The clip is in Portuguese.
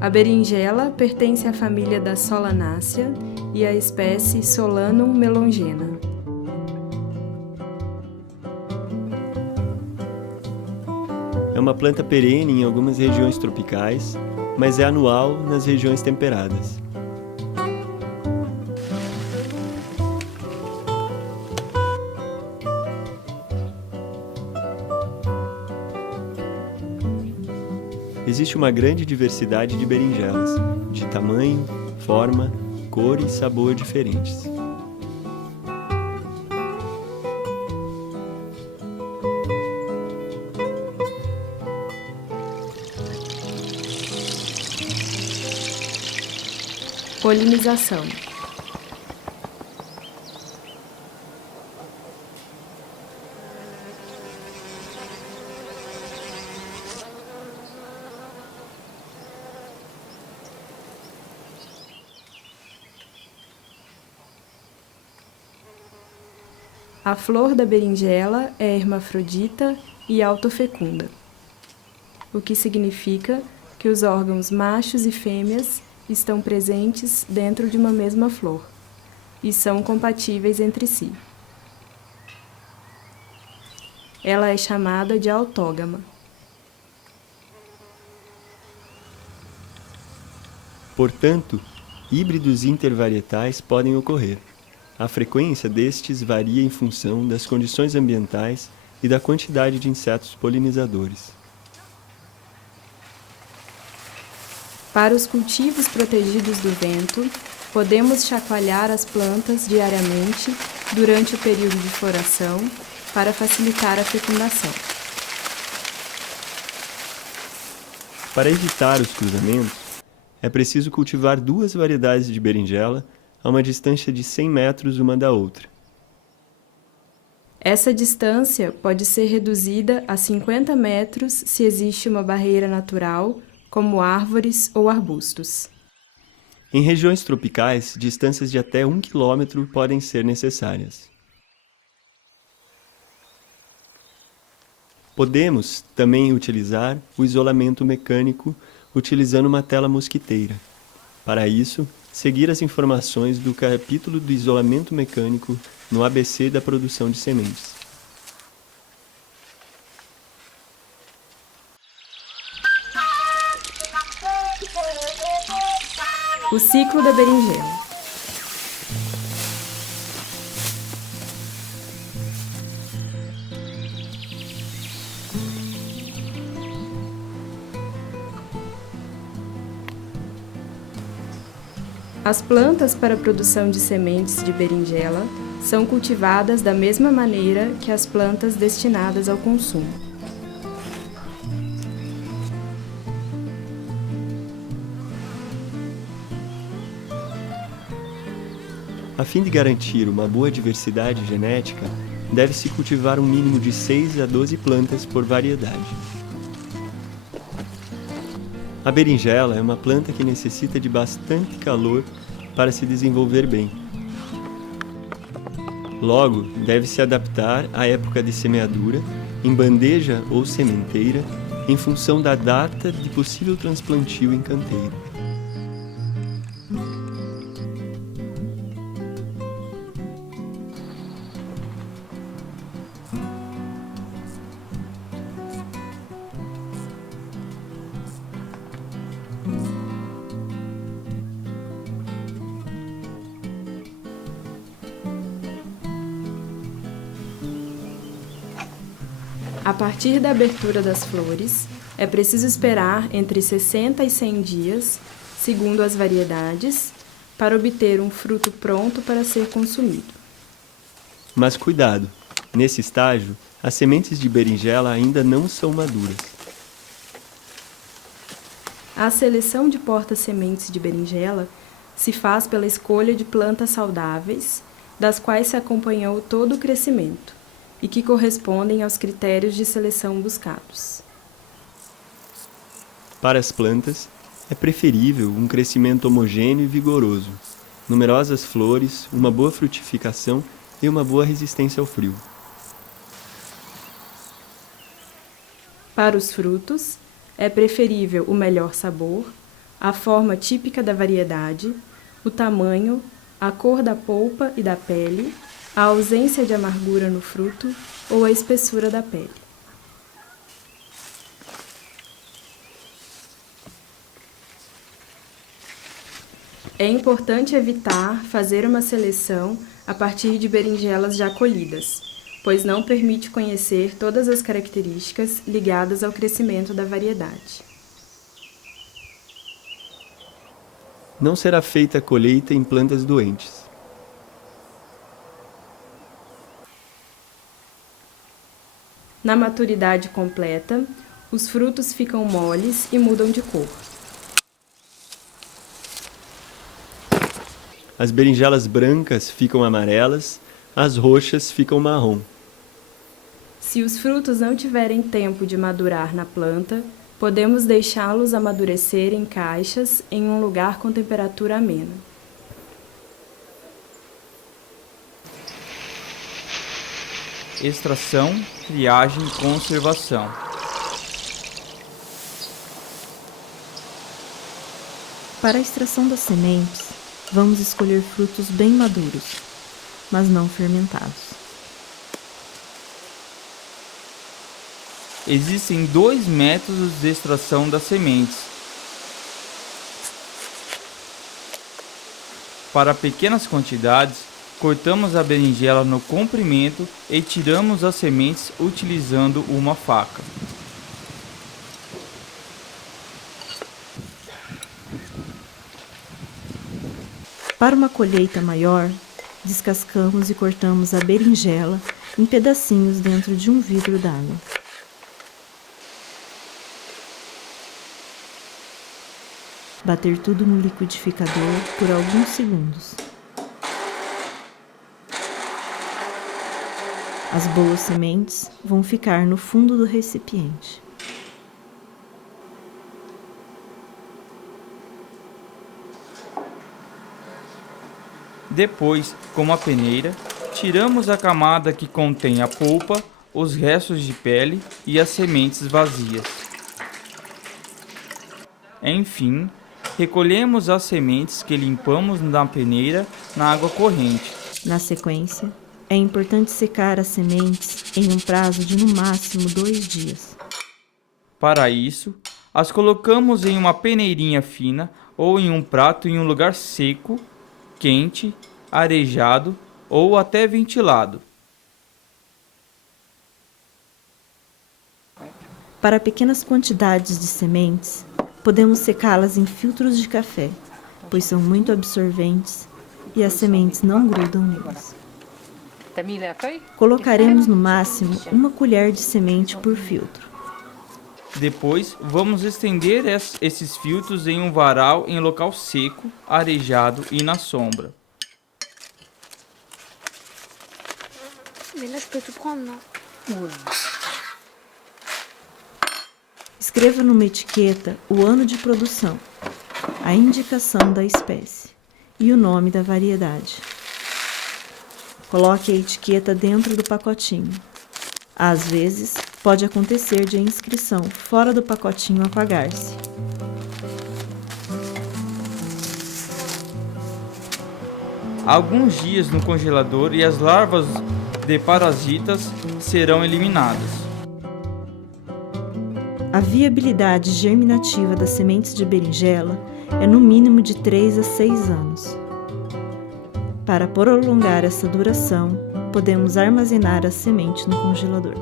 A berinjela pertence à família das Solanaceae e à espécie Solanum melongena. É uma planta perene em algumas regiões tropicais, mas é anual nas regiões temperadas. Existe uma grande diversidade de berinjelas, de tamanho, forma, cor e sabor diferentes. Polinização. A flor da berinjela é hermafrodita e autofecunda, o que significa que os órgãos machos e fêmeas estão presentes dentro de uma mesma flor e são compatíveis entre si. Ela é chamada de autógama. Portanto, híbridos intervarietais podem ocorrer. A frequência destes varia em função das condições ambientais e da quantidade de insetos polinizadores. Para os cultivos protegidos do vento, podemos chacoalhar as plantas diariamente durante o período de floração para facilitar a fecundação. Para evitar os cruzamentos, é preciso cultivar duas variedades de berinjela a uma distância de 100 metros uma da outra. Essa distância pode ser reduzida a 50 metros se existe uma barreira natural, como árvores ou arbustos. Em regiões tropicais, distâncias de até 1 quilômetro podem ser necessárias. Podemos também utilizar o isolamento mecânico utilizando uma tela mosquiteira. Para isso, seguir as informações do capítulo do isolamento mecânico no ABC da produção de sementes. O ciclo da berinjela. As plantas para a produção de sementes de berinjela são cultivadas da mesma maneira que as plantas destinadas ao consumo. A fim de garantir uma boa diversidade genética, deve-se cultivar um mínimo de 6 a 12 plantas por variedade. A berinjela é uma planta que necessita de bastante calor para se desenvolver bem. Logo, deve-se adaptar à época de semeadura, em bandeja ou sementeira, em função da data de possível transplantio em canteiro. A partir da abertura das flores, é preciso esperar entre 60 e 100 dias, segundo as variedades, para obter um fruto pronto para ser consumido. Mas cuidado! Nesse estágio, as sementes de berinjela ainda não são maduras. A seleção de porta-sementes de berinjela se faz pela escolha de plantas saudáveis, das quais se acompanhou todo o crescimento, e que correspondem aos critérios de seleção buscados. Para as plantas, é preferível um crescimento homogêneo e vigoroso, numerosas flores, uma boa frutificação e uma boa resistência ao frio. Para os frutos, é preferível o melhor sabor, a forma típica da variedade, o tamanho, a cor da polpa e da pele, a ausência de amargura no fruto ou a espessura da pele. É importante evitar fazer uma seleção a partir de berinjelas já colhidas, pois não permite conhecer todas as características ligadas ao crescimento da variedade. Não será feita a colheita em plantas doentes. Na maturidade completa, os frutos ficam moles e mudam de cor. As berinjelas brancas ficam amarelas, as roxas ficam marrom. Se os frutos não tiverem tempo de madurar na planta, podemos deixá-los amadurecer em caixas em um lugar com temperatura amena. Extração, triagem e conservação. Para a extração das sementes, vamos escolher frutos bem maduros, mas não fermentados. Existem 2 métodos de extração das sementes. Para pequenas quantidades, cortamos a berinjela no comprimento e tiramos as sementes utilizando uma faca. Para uma colheita maior, descascamos e cortamos a berinjela em pedacinhos dentro de um vidro d'água. Bater tudo no liquidificador por alguns segundos. As boas sementes vão ficar no fundo do recipiente. Depois, com uma peneira, tiramos a camada que contém a polpa, os restos de pele e as sementes vazias. Enfim, recolhemos as sementes que limpamos na peneira na água corrente. Na sequência, é importante secar as sementes em um prazo de no máximo 2 dias. Para isso, as colocamos em uma peneirinha fina ou em um prato em um lugar seco, quente, arejado ou até ventilado. Para pequenas quantidades de sementes, podemos secá-las em filtros de café, pois são muito absorventes e as sementes não grudam neles. Colocaremos no máximo 1 colher de semente por filtro. Depois, vamos estender esses filtros em um varal em local seco, arejado e na sombra. Escreva numa etiqueta o ano de produção, a indicação da espécie e o nome da variedade. Coloque a etiqueta dentro do pacotinho. Às vezes, pode acontecer de a inscrição fora do pacotinho apagar-se. Alguns dias no congelador e as larvas de parasitas serão eliminadas. A viabilidade germinativa das sementes de berinjela é no mínimo de 3 a 6 anos. Para prolongar essa duração, podemos armazenar a semente no congelador.